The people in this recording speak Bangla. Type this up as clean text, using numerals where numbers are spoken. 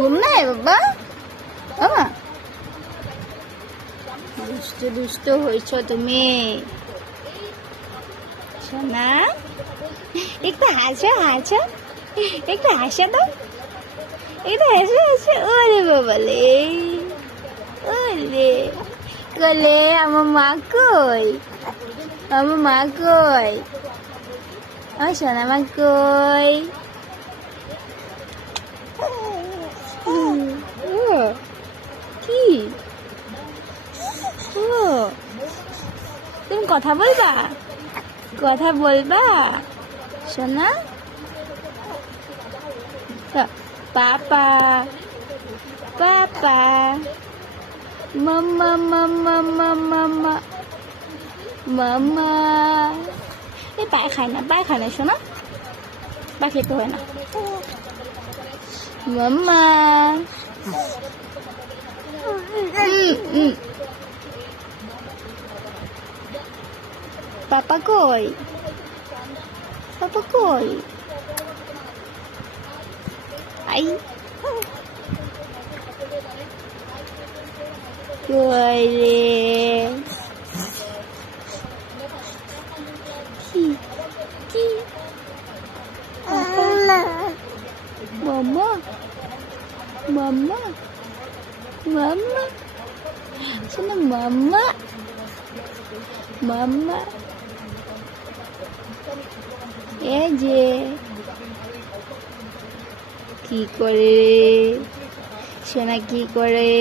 ঘুম নাই বাবা? বাবা দুষ্ট দুষ্ট হয়েছ তুমি সোনা। একটু হাসো হাসো, একটু হাসা দাও, একটু হাসো হাসো। ওরে বাবা লে, ওরে কলে আমার মা কই? আমার মা কই? আমার সোনা মা কই? কি ও, তুমি কথা বলবা? কথা বলবা সোনা? পাপা পাপা মাম্মা মাম্মা মাম্মা মাম্মা। এই পায়ে খায় না, পায়ে খায় না সোনা, পা খেতে হয় না। মাম্মা পাপা কই? পাপা কই? আই কই রে? কি কি? মাম্মা মাম্মা মাম্মা শোনো, মাম্মা মাম্মা। এই যে কি করে সোনা, কি করে?